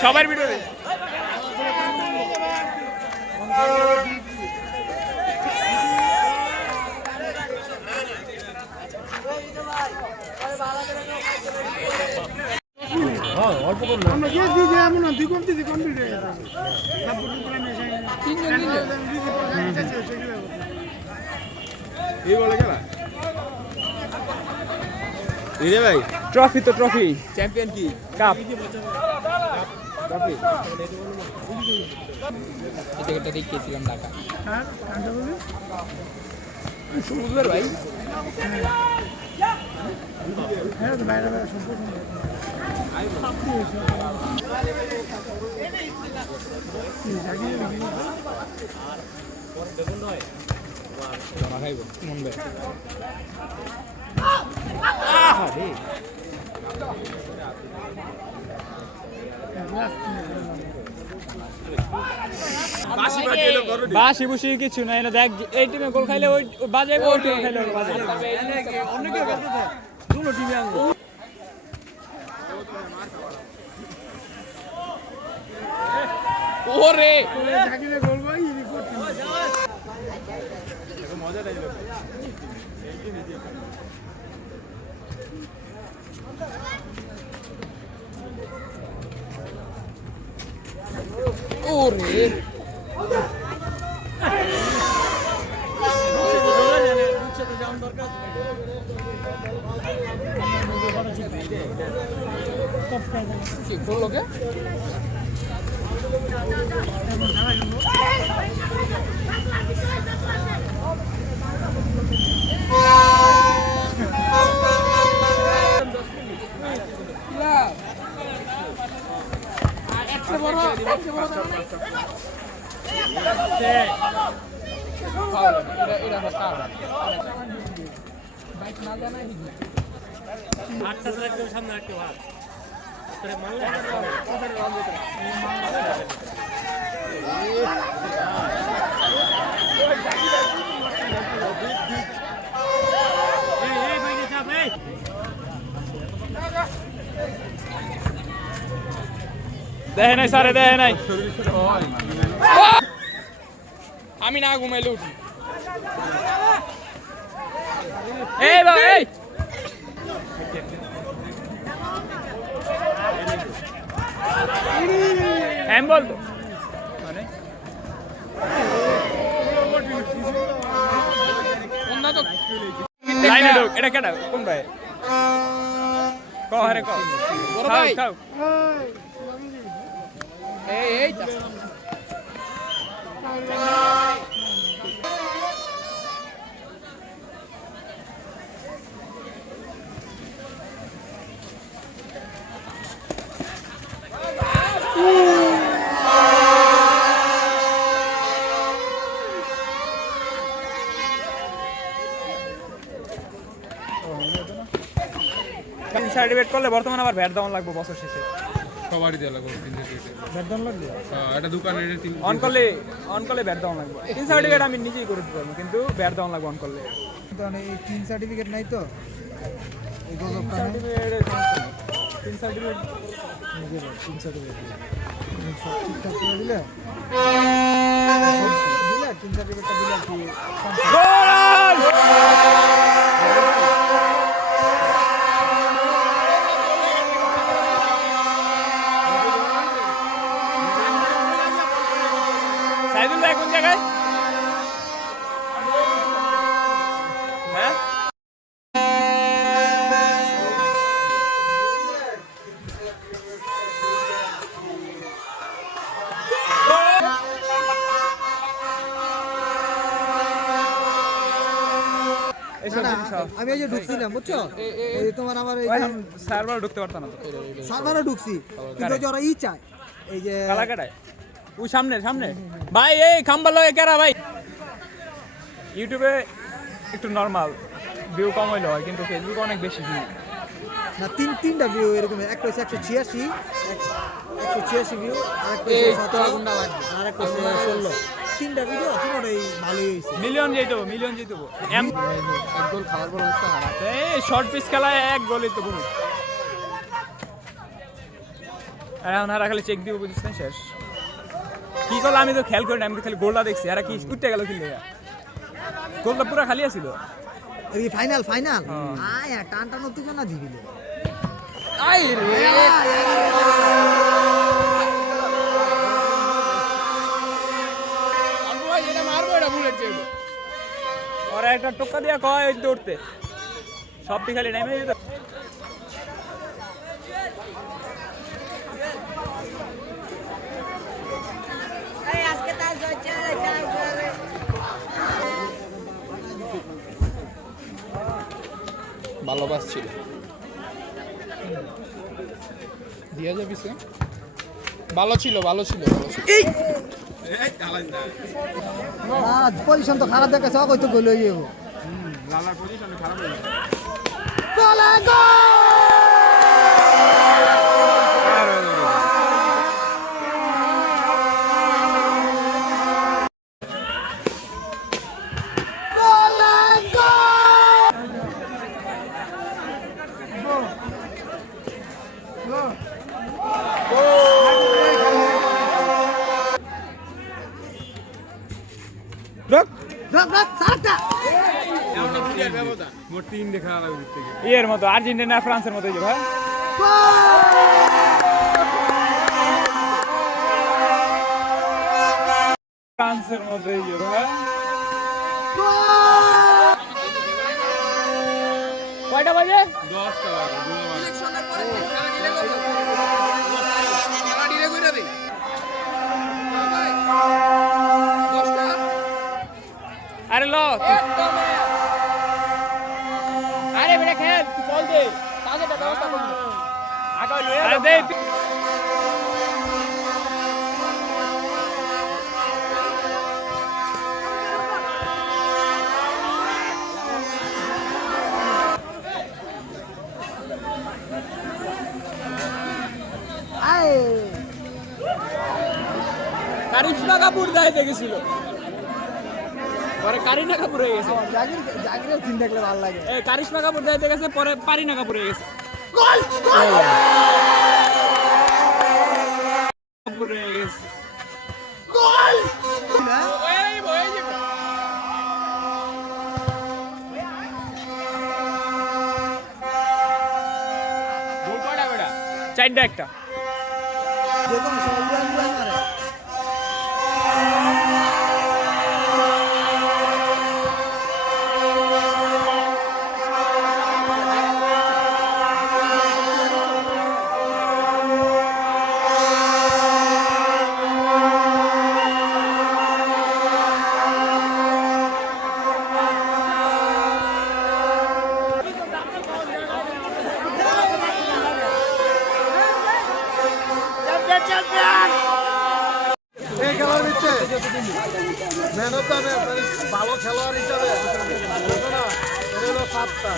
সবার ভিডিও ভাই ট্রফি তো ট্রফি চ্যাম্পিয়ন কি কাপ এটা দেখিয়েছিলাম ঢাকা সমুদ্রের ভাই খাইব মন ভাই বাসি বুসি কিছু নাই না দেখ এই টিমে গোল খাইলে ওই বাজাইবো ওই টিমে খাইলে অনেকে দুটো টিমে আনবো ওরে জাকিরে গোল ভাই ইনি করতে মজা লাগলো ওরে কি করলো কে সামনে রাখতে ভাব দেখে নাই সারে দেখে নাই আমি না ঘুমাইলে উঠি এই ভাই এম বল তো মানে কোন না তো লাইনে ঢোক এটা কেডা কোন ভাই ক আরে ক বড় ভাই এই সার্টিফিকেট করলে বর্তমানে আবার ভ্যাট দেওয়া লাগবে বছর শেষে সবারই দেওয়া লাগবে ভ্যাট দেওয়া লাগবে হ্যাঁ এটা দোকানে অন করলে ভ্যাট দেওয়া লাগবে তিন সার্টিফিকেট আমি নিজেই করে দিতে পারবো কিন্তু ভ্যাট দেওয়া লাগবে অন করলে এই তিন সার্টিফিকেট নাই তো এই গজব তিন সার্টিফিকেট ঠিকঠাক করে দিলে তিন সার্টিফিকেটটা দিলে আর কি কোন জায়গায় হ্যাঁ আমি এই যে ঢুকছিলাম বুঝছো এই তোমার আমার এই সার্ভার ঢুকতে পারতাম না তো সার্ভারে ঢুকছি কিন্তু যারা ই চায় এই যে কালাকাটায় ওই সামনে সামনে ভাই, এই খাম্বা লয়ে কেরা ভাই। ইউটিউবে একটু নর্মাল ভিউ কম হইলে হয়, কিন্তু ফেসবুকে অনেক বেশি ভিউ। না তিনটা ভিউ এরকম, একটা হচ্ছে 186 ভিউ, আর একটা হচ্ছে 17 আর একটা হচ্ছে 16। তিনটা ভিডিও তিনটাই ভালোই হয়েছে। মিলিয়ন যেতেবো এক গোল খাওয়ার পর অবস্থা খারাপ। এই শর্ট পিচ খেলায় এক গোলই তো পুরো। আর এখন আর খালি চেক দিব, বুঝিস না, শেষ। কি করলো আমি তো খেয়াল করি না, আমি তো খালি গোলটা দেখছি। আর কি উঠতে গেল খেললে, গোলটা পুরো খালি আছিল। এই ফাইনাল আয় টান উত্তেজনা দিবিল। আই রে ওরা একটা টোকা দিয়া কয় ওই দৌড়তে, সবটি খালি নেমে যেত। ভালোবাসছিল দিয়া যাবি সে, ভালো ছিল পজিশন তো খারাপ দেখাচ্ছে, ওই তো গোল হয়ে যাবো। লালার পজিশন খারাপ হয়ে গেছে। ইয়ের মতো আর্জেন্টিনা ফ্রান্সের মতো ভাই। ফ্রান্সের মতো ভাই। কয়টা বাজে? 10টা বাজে। আরে লো, আরে বেটা খেল, তুই বল দে, তাজেটা ব্যবস্থা করবি। আরে দে কারিশমা কাপুর দাইতে গেছিল, পরে কারিনা কাপুর হয়ে গেছে। জাগিরের সিন দেখলে ভালো লাগে। এই কারিশমা কাপুর দাইতে গেছে, পরে পারিনা কাপুর হয়ে গেছে। গোল কাপুর হয়ে গেছে। গোল এই বই যে গোল কয়টা বেটা? 4টা একটা। যে কোন সময় মারে। এই খেলার ভিতরে ম্যান অফ দ্য ম্যাচ ভালো খেলোয়াড় হিসাবে 7টা।